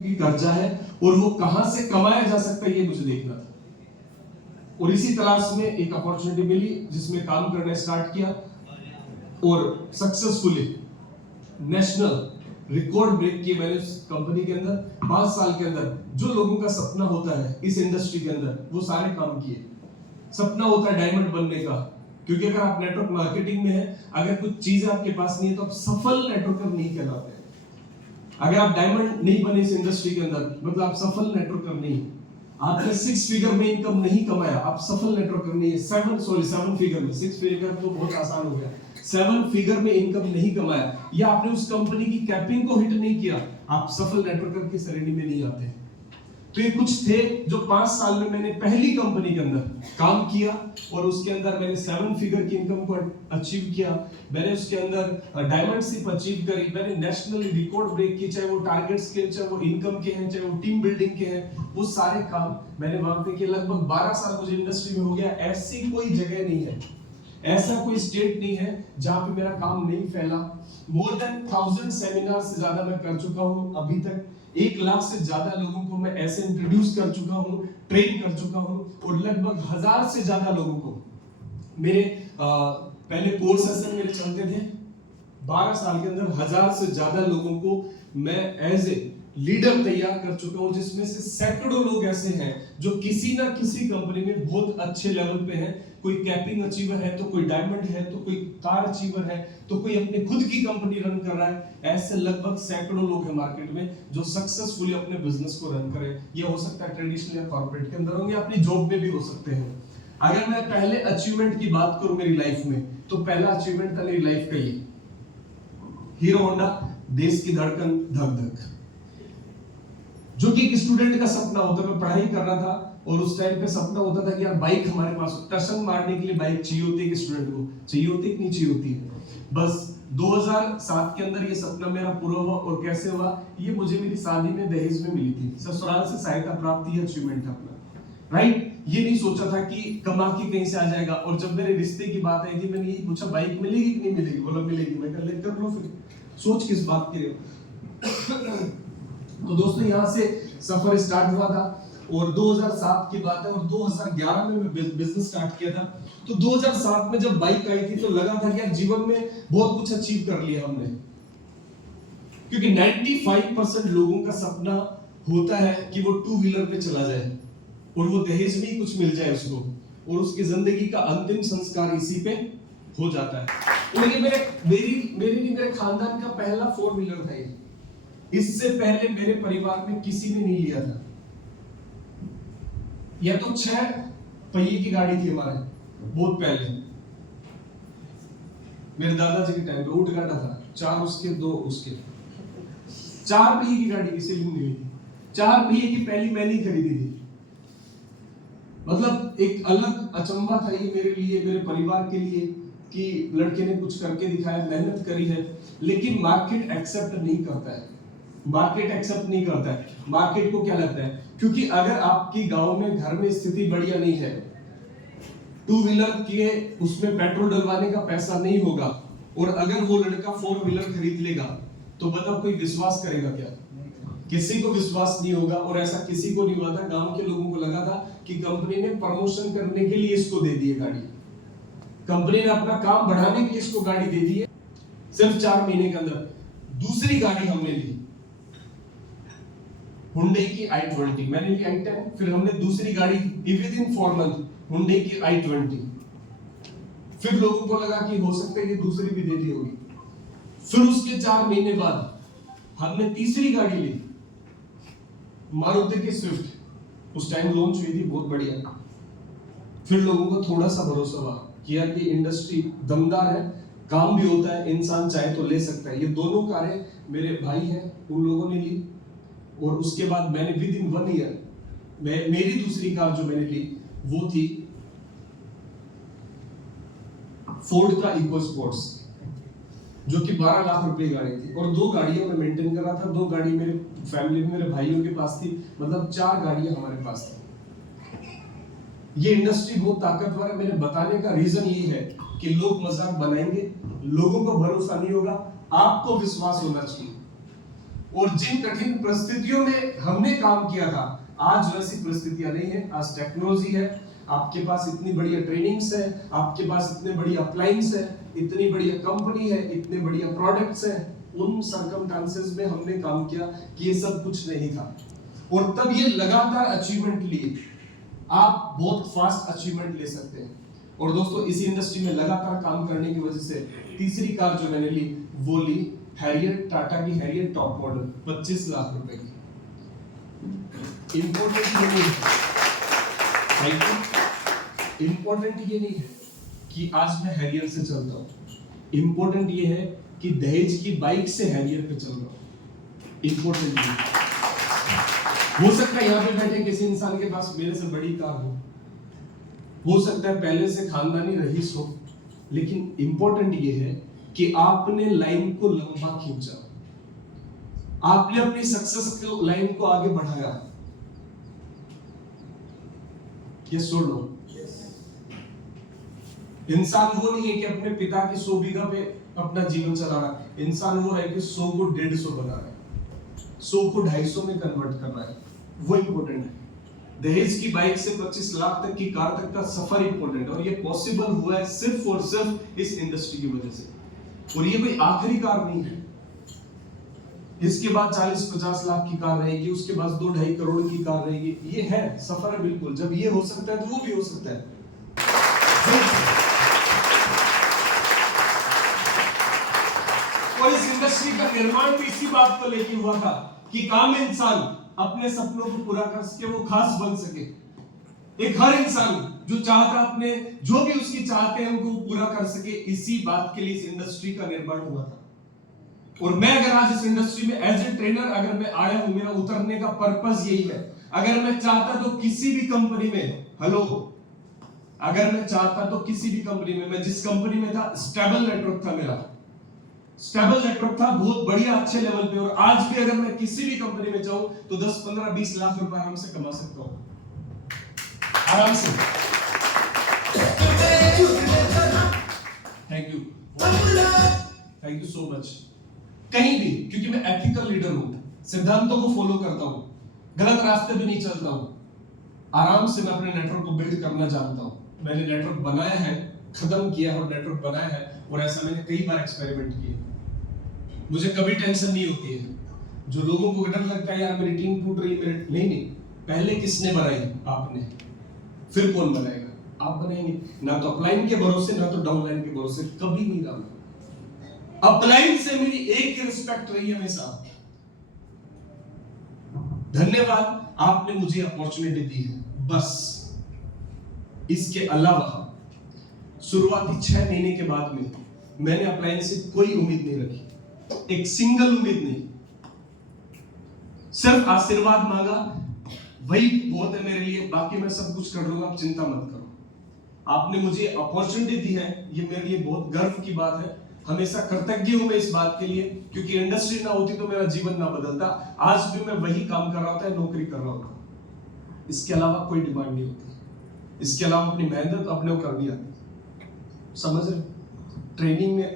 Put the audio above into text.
की कर्जा है और वो कहां से कमाया जा सकता है ये मुझे देखना था। और इसी तलाश में एक अपॉर्चुनिटी मिली जिसमें काम करना स्टार्ट किया और सक्सेसफुली नेशनल रिकॉर्ड ब्रेक किए मैंने उस कंपनी के अंदर। 5 साल के अंदर जो लोगों का सपना होता है इस इंडस्ट्री के अंदर वो सारे काम किए। सपना होता है डायमंड बनने का, क्योंकि अगर आप नेटवर्क मार्केटिंग में है, अगर कुछ चीजें आपके पास नहीं है तो आप सफल नेटवर्कर नहीं कहलाते। अगर आप डायमंड नहीं बने इस इंडस्ट्री के अंदर मतलब आप सफल नेटवर्कर नहीं। आपने 6 फिगर में इनकम नहीं कमाया, आप सफल नेटवर्कर नहीं है। 7 फिगर में, 6 फिगर तो बहुत आसान हो गया, 7 फिगर में इनकम नहीं कमाया या आपने उस कंपनी की कैपिंग को हिट नहीं किया, आप सफल नेटवर्कर की श्रेणी में नहीं आते। तो ये कुछ थे जो 5 साल में मैंने पहली कंपनी के अंदर काम किया और उसके अंदर मैंने 7 फिगर की इनकम को अचीव किया। मैंने उसके अंदर डायमंडशिप अचीव करी, मैंने नेशनल रिकॉर्ड ब्रेक की, चाहे वो टारगेट स्केल, चाहे वो इनकम के हैं, चाहे वो टीम बिल्डिंग के हैं, वो सारे काम मैंने वहां पे किए। लगभग 12 साल मुझे इंडस्ट्री में हो गया। ऐसी कोई जगह नहीं है, ऐसा कोई स्टेट नहीं है जहां पे मेरा काम नहीं फैला। मोर देन 1000 सेमिनार से ज्यादा मैं कर चुका हूं अभी तक। 1 लाख से ज्यादा लोगों को मैं ऐसे इंट्रोड्यूस कर चुका हूं, ट्रेन कर चुका हूं और लगभग 1000 से ज्यादा लोगों को मेरे पहले कोर्स सेशन मेरे चलते थे। 12 साल के अंदर 1000 से ज्यादा लोगों को मैं एज ए लीडर तैयार कर चुका हूं, जिसमें से सैकड़ों लोग ऐसे हैं जो किसी ना किसी कंपनी में बहुत अच्छे लेवल पे हैं। कोई कैपिंग अचीवर है तो कोई डायमंड है तो कोई कार अचीवर है तो कोई अपने खुद की कंपनी रन कर रहा है। ऐसे लगभग सैकड़ों लोग हैं मार्केट में जो सक्सेसफुली अपने बिजनेस को रन करें। ये हो सकता है ट्रेडिशनल या कॉर्पोरेट के अंदर होंगे, अपनी जॉब में भी हो सकते हैं। अगर मैं पहले अचीवमेंट की बात करूं मेरी लाइफ में, तो पहला अचीवमेंट था मेरी लाइफ का ये, हीरो होंडा, देश की धड़कन, धक धक, जो कि एक स्टूडेंट का सपना होता है। मैं पढ़ाई कर रहा था और उस टाइम पे सपना होता था कि यार बाइक हमारे पास, टशन मारने के लिए बाइक चाहिए होती है कि स्टूडेंट को चाहिए होती है कि नहीं चाहिए होती है। बस 2007 के अंदर ये सपना मेरा पूरा हुआ। और कैसे हुआ, ये मुझे मेरी शादी में दहेज में मिली थी, ससुराल से सहायता प्राप्त, ये अचीवमेंट था अपना, राइट। ये नहीं सोचा था कि कमा के कहीं से आ जाएगा। और जब मेरे रिश्ते की बात आई थी, मैंने यही पूछा बाइक मिलेगी कि नहीं मिलेगी, बोला मिलेगी। मैं कह ले कर लो फिर, सोच किस बात के लिए। तो दोस्तों यहाँ से सफर स्टार्ट हुआ था और 2007 की बात है और 2011 में मैं बिजनेस स्टार्ट किया था। तो 2007 में जब बाइक आई थी तो लगा था कि यार जीवन में बहुत कुछ अचीव कर लिया हमने, क्योंकि 95% लोगों का सपना होता है कि वो 2 व्हीलर पे चला जाए और वो दहेज में ही कुछ मिल जाए उसको और उसकी जिंदगी का अंतिम संस्कार इसी पे हो जाता है। और ये मेरे खानदान का पहला 4 व्हीलर था ये। इससे पहले मेरे परिवार में किसी ने नहीं लिया था। या तो 6 पहिए की गाड़ी थी हमारे बहुत पहले, मेरे दादाजी के टाइम पे ऊंट गाड़ा था, 4 उसके 2 उसके, 4 पहिए की गाड़ी किसी ने नहीं ली थी। 4 पहिए की पहली मैंने ही खरीदी थी। मतलब एक अलग अचंभा था ये मेरे लिए, मेरे परिवार के लिए, कि लड़के ने कुछ करके दिखाया, मेहनत करी है। लेकिन मार्केट एक्सेप्ट नहीं करता है, मार्केट एक्सेप्ट नहीं करता है। मार्केट को क्या लगता है, क्योंकि अगर आपकी गांव में घर में स्थिति बढ़िया नहीं है, 2 व्हीलर के उसमें पेट्रोल डलवाने का पैसा नहीं होगा और अगर वो लड़का 4 व्हीलर खरीद लेगा तो बताओ कोई विश्वास करेगा क्या? किसी को विश्वास नहीं होगा। और ऐसा किसी को नहीं हुआ था। गांव के लोगों को लगा था कि कंपनी ने प्रमोशन करने के लिए इसको दे दी है गाड़ी, कंपनी ने अपना काम बढ़ाने के लिए इसको गाड़ी दे दी है। सिर्फ 4 महीने के अंदर दूसरी गाड़ी हमने ली, हुंडई की i20, मैंने ली i10, फिर हमने दूसरी गाड़ी विद इन 4 मंथ हुंडई की i20। फिर लोगों को लगा कि हो सकता है ये दूसरी भी दे दी होगी। फिर उसके 4 महीने बाद हमने तीसरी गाड़ी ली, मारुति की स्विफ्ट, उस टाइम लॉन्च हुई थी, बहुत बढ़िया। फिर लोगों को थोड़ा सा भरोसा हुआ कि यार ये इंडस्ट्री दमदार है, काम भी होता है, इंसान चाहे तो ले सकता है। ये दोनों कारें मेरे भाई हैं, उन लोगों ने ली। और उसके बाद मैंने विद इन 1 ईयर मेरी दूसरी कार जो मैंने ली वो थी फोर्ड का इको स्पोर्ट्स, जो कि 12 लाख रुपए की गाड़ी थी। और 2 गाड़ियां मैं मेंटेन कर रहा था, 2 गाड़ी मेरे फैमिली में मेरे भाइयों के पास थी, मतलब 4 गाड़ियां हमारे पास थी। ये इंडस्ट्री बहुत ताकतवर है। मेरे बताने का रीजन ये है कि लोग मजाक बनाएंगे, लोगों को भरोसा नहीं होगा, आपको विश्वास होना चाहिए। और जिन कठिन परिस्थितियों में हमने काम किया था, आज वैसी परिस्थितियां नहीं है। आज टेक्नोलॉजी है, आपके पास इतनी बढ़िया ट्रेनिंग्स है, आपके पास इतने बढ़िया अप्लायंस है, इतनी बढ़िया कंपनी है, इतने बढ़िया प्रोडक्ट्स हैं। उन सर्कमस्टांसेस में हमने काम किया कि ये सब कुछ नहीं था, और तब ये लगातार अचीवमेंट लिए। आप बहुत फास्ट अचीवमेंट ले सकते हैं। और दोस्तों, इसी इंडस्ट्री में लगातार काम करने की वजह से तीसरी कार जो मैंने ली वो ली हैरियर, टाटा की हैरियर टॉप मॉडल, 25 लाख रुपए की। इंपॉर्टेंट ये नहीं है, इंपॉर्टेंट ये नहीं है कि आज मैं हैरियर से चलता हूँ। इंपॉर्टेंट ये है कि दहेज की बाइक से हैरियर पे चल रहा हूँ। इंपॉर्टेंट ये हो सकता है यहाँ पे बैठे किसी इंसान के पास मेरे से बड़ी कार हो सकता है पहले से खानदानी रईस हो, लेकिन इंपॉर्टेंट ये है कि आपने लाइन को लंबा खींचा, आपने अपनी सक्सेस को लाइन को आगे बढ़ाया। ये सुन लो, इंसान वो नहीं है कि अपने पिता की 100 बीघा पे अपना जीवन चला रहा है। इंसान वो है कि 100 को 150 बना रहा है, 100 को 250 में कन्वर्ट कर रहा है। वो इंपॉर्टेंट है। दहेज की बाइक से 25 लाख तक की कार तक का सफर इंपॉर्टेंट है, और ये पॉसिबल हुआ है सिर्फ और सिर्फ इस इंडस्ट्री की वजह से। और ये कोई आखिरी कार नहीं है। इसके बाद 40-50 लाख की कार रहेगी, उसके बाद 2-2.5 करोड़ की कार रहेगी। ये है सफर है बिल्कुल। जब ये हो सकता है तो वो भी हो सकता है। और इस इंडस्ट्री का निर्माण भी इसी बात को लेकर हुआ था कि काम इंसान अपने सपनों को पूरा कर सके, वो खास बन सके। एक हर इंसान जो चाहता अपने जो भी उसकी चाहते हैं उनको पूरा कर सके, इसी बात के लिए इस इंडस्ट्री का निर्माण हुआ था। और मैं अगर आज इस इंडस्ट्री में एज ए ट्रेनर अगर मैं आया हूं, मेरा उतरने का पर्पस यही है। अगर मैं चाहता तो किसी भी कंपनी में, अगर मैं चाहता तो किसी भी कंपनी में, मैं जिस कंपनी में था स्टेबल नेटवर्क था, मेरा स्टेबल नेटवर्क था, बहुत बढ़िया अच्छे लेवल पे। और आज भी अगर मैं किसी भी कंपनी में जाऊं तो 10, 15, 20 लाख रुपए आराम से कमा सकता हूं, आराम से। Thank you so much. कहीं भी, क्योंकि मैं एथिकल लीडर हूं, सिद्धांतों को फॉलो करता हूं, गलत रास्ते पे नहीं चलता हूं। आराम से मैं अपने नेटवर्क को बिल्ड करना जानता हूं। मैंने नेटवर्क बनाया है, खत्म किया और नेटवर्क बनाया है, और ऐसा मैंने कई बार एक्सपेरिमेंट किए। मुझे कभी टेंशन नहीं होती है। जो लोगों को डर लगता है यार मेरी टीम टूट रही है, नहीं, पहले किसने बनाई? आपने। फिर कौन बनाएगा? आप बनाएंगे। ना तो अपलाइन के भरोसे, ना तो डाउनलाइन के भरोसे, कभी नहीं डाउन। अपलाइन से मेरी एक ही रिस्पेक्ट रही है हमेशा। धन्यवाद, आपने मुझे अपॉर्चुनिटी दी है, बस। इसके अलावा शुरुआती 6 महीने के बाद में मैंने अपलाइन से कोई उम्मीद नहीं रखी, एक सिंगल उम्मीद नहीं। सिर्फ आशीर्वाद मांगा, वही बहुत है मेरे लिए, बाकी मैं सब कुछ कर लूंगा, आप चिंता मत करो। आपने मुझे अपॉर्चुनिटी दी है, ये मेरे लिए बहुत गर्व की बात है। हमेशा कृतज्ञ हूं मैं इस बात के लिए, क्योंकि इंडस्ट्री ना होती तो मेरा जीवन ना बदलता। आज भी मैं वही काम कर रहा होता, नौकरी कर रहा होता। इसके अलावा कोई डिमांड नहीं होती। इसके अलावा अपनी मेहनत अपने को करनी आती। समझ रहे? ट्रेनिंग में